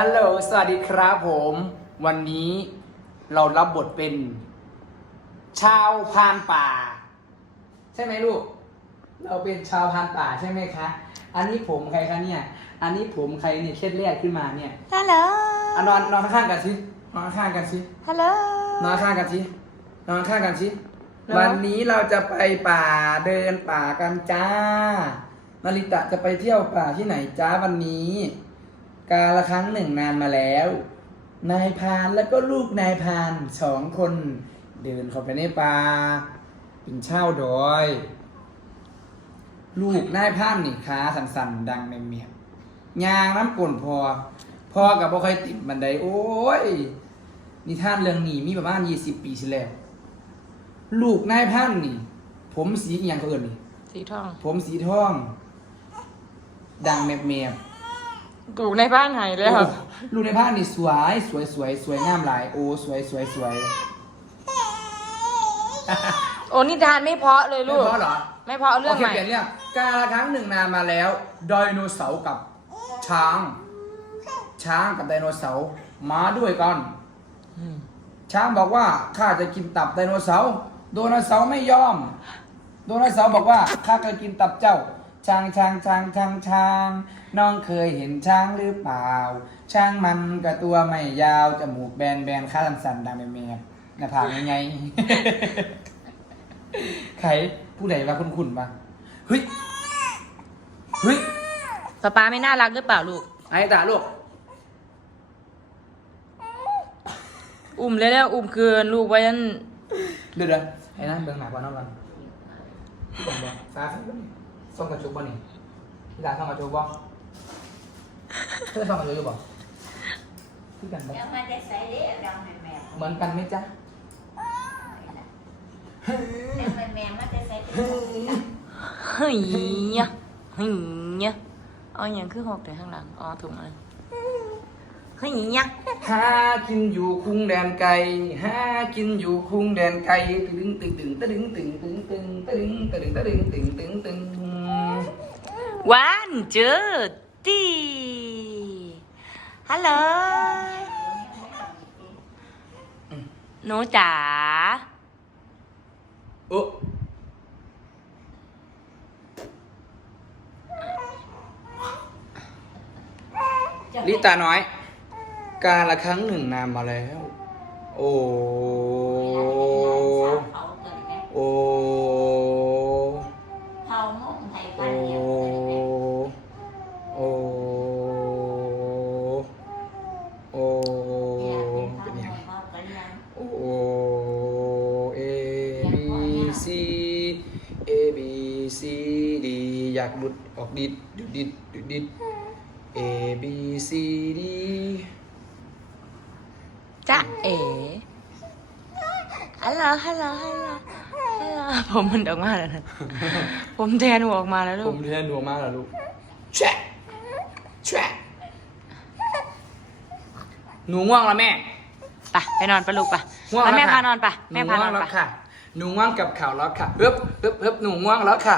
ฮัลโหล สวัสดีครับผม วันนี้เรารับบทเป็น ชาวพรานป่า ใช่ไหมลูก เราเป็นชาวพรานป่าใช่ไหมคะ อันนี้ผมใครคะเนี่ย อันนี้ผมใครเนี่ยเคล็ดแรกขึ้นมาเนี่ยฮัลโหลอะนอนนอนข้างๆกันสินอนข้างๆกันสิฮัลโหลนอนข้างกันสินอนข้างกันสิแล้ววันนี้เราจะไปป่าเดินป่ากันจ้านาริตะจะไปเที่ยวป่าที่ไหนจ้าวันนี้ กาละครั้งหนึ่งนานมาแล้ว นายพรานแล้วก็ลูกนายพรานสองคน เดินเข้าไปในป่าเป็นเช่าดอย ลูกนายพรานนี่ขาสั่นๆ ดังในเมียงยางน้ำกลนพอพอกับบ่เคยติดบันไดโอ้ยนิทานเรื่องนี้มีประมาณยี่สิบปีที่แล้ว ลูกนายพันนี่ ผมสีอหย่างเขาเอินนี่สีทอง ผมสีทอง ดังแมบแมบ ถูกในบ้านหายแล้วโอ้ลูกนายพันนี่สวย สวยสวยสวยงามหลาย โอ้สวยสวยสวยโอ้นิทานไม่เพราะเลยไม่ลูกเพราะเหรอไม่เพราะเอาเรื่องโคใหม่เปลี่ยนเรื่องกาลครั้งหนึ่งนานมาแล้วไดโนเสาร์กับช้าง ช้างกับไดโนเสาร์มาด้วยกันอืมช้างบอกว่าข้าจะกินตับไดโนเสาร์ไดโนเสาร์ไม่ยอมไดโนเสาร์บอกว่าข้าจะกินตับเจ้า ช้างช้างช้างช้างช้างน้องเคยเห็นช้างหรือเปล่า ช้างมันกับตัวไม่ยาวจมูกแบนแบนขาสั้นๆดังแมบๆหน้าผากยังไงใครผู้ใดว่าคุณคุณบ้างเฮ้ยเฮ้ยป๊าป๊าไม่น่ารักหรือเปล่าลูกไอ้ตาลูกอุ้มเลยแล้วอุ้มเกินลูกไว้ยันเดี๋ยวเดี๋ยวไอ้นั่นเบื้องหน้าก่อนน้องก่อนส่งบ่ฟ้าส่ งบ่นี่ส่งกระจุกบ่นี่พี่ตาส่งกระจุกบ่เพื่อส่งกระจุกอยู่บ่ที่กันบ่ยังไม่ได้ใส่เด้ดำแม่แม่เหมือนกันไหมจ๊ะยังแม่แม่ไม่ได้ใส่เด้เฮ้ยเนี่ยเฮ้ยเนี่ยเอาอย่างคือหกแต่ข้างหลังอ๋อถุงมันเฮ้ยเนี่ยหากินอยู่คุ้งแดนไก่หากินอยู่คุ้งแดนไก่ตึงตึงตึงตึงตึงตึงตึงตึงตึงตึงตึงตึงตึง วันเจอตีฮัลโหลหนูจ๋าโอ้ลิตาน้อย การละครั้งหนึ่งนานมาแล้ว โอ้ C A B C D อยากหลุดออกดิดดุดดิดดุดดิด A B C D จ้าเอ๋ฮัลโหลฮัลโหลฮัลโหลฮัลโหลผมมันออกมาแล้วนะผมแทนหัวออกมาแล้วลูผก มเรียนหัวมากเหรอลูกแชะแชะหนูง่วงแล้วแม่ ไปไปนอนปะลูกปะง่วงไปแล้วแม่ค่ะพานอนปะหนูแม่พาง่นวองนแล้วปะค่ะ หนูง่วงกับข่าวแล้วค่ะเฮึบฮึบฮึบหนูง่วงแล้วค่ะ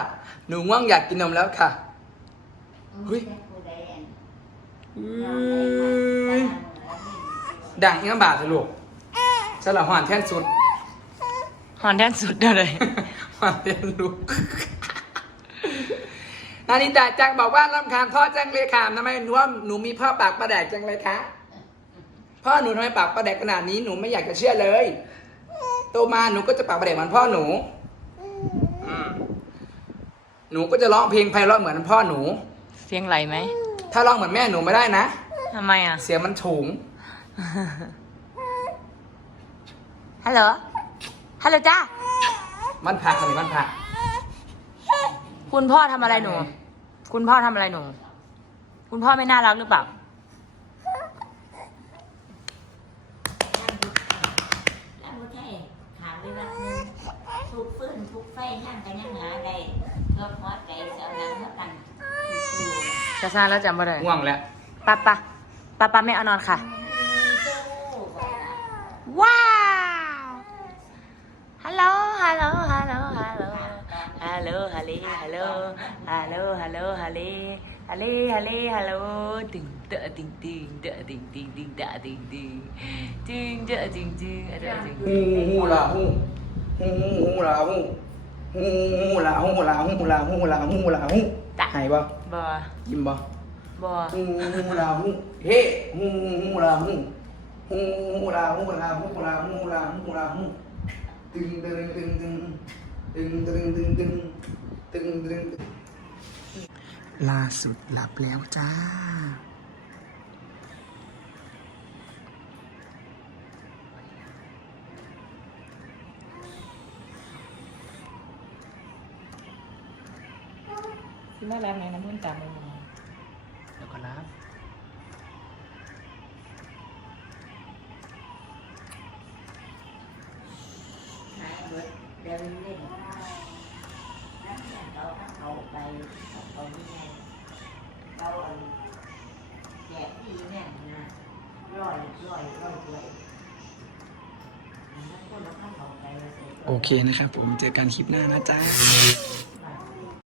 หนูง่วงอยากกินนมแล้วค่ะ เฮ้ย อุ้ยดังยังบาดเลยลูกสลับหวานแท่นสุดหอนแทนสุดเดียวเลย หวานแท่นลูกนานิตาจังบอกว่าลำคาญพ่อจังเลยค่ะทำไมหนูว่าหนูมีพ่อปากประแดกจังเลยคะพ่อหนูทำไมปากประแดกขนาดนี้หนูไม่อยากจะเชื่อเลย โตมาหนูก็จะปากประแดกเหมือนพ่อหนูอืมหนูก็จะร้องเพลงไพเราะเหมือนพ่อหนู เสียงไหลไหมถ้าร้องเหมือนแม่หนูไม่ได้นะทำไมอะ เสียงมันถูงฮัลโหลฮัลโหลจ้ามันผักหรือมันผักคุณพ่อทำอะไรหนู คุณพ่อทำอะไรหนู คุณพ่อไม่น่ารักหรือเปล่า ฟย่างกันยังหาได้ก็พอใจเสียงนั้นเท่ากันจะซาแล้วจำบ่ได้ง่วงแล้วปะปะปะปะไม่เอานอนค่ะ ว้าว ฮัลโหล ฮัลโหล ฮัลโหล ฮัลโหล ฮัลโหล ฮัลโหล ฮัลโหล ฮัลโหล ฮัลโหล ฮัลโหล ฮัลโหล ฮัลโหล ฮัลโหลตึงเดอะติงติงเดอะติงติงติงเดอะติงติงจิงเดอะจิงจิงเดอะจิงฮูฮูลาฮูฮูฮูลา ฮูฮูฮูลาฮูลาฮูลาฮูลาฮูลาฮูหายบ่บ่ยิ้มบ่บ่ฮูฮูลาฮูเฮ้ฮูฮูลาฮูฮูฮูลาฮูลาฮูลาฮูลาฮูลาฮูตึงตึงตึงตึงตึงตึงตึงตึงตึงตึง ล่าสุดหลับแล้วจ้า ที่มาแล้วไงน้ำมันตามมือแล้วก็รับหายเบิดเดินเล่นนั่งอย่างเขาถ้าเขาไปเขาเขานี่ไงเขาเอาแจกดีแน่นนะร้อยร้อยร้อยด้วยอันนั้นคนละข้างเขาไปเลยโอเคนะครับผมเจอกันคลิปหน้านะจ๊ะ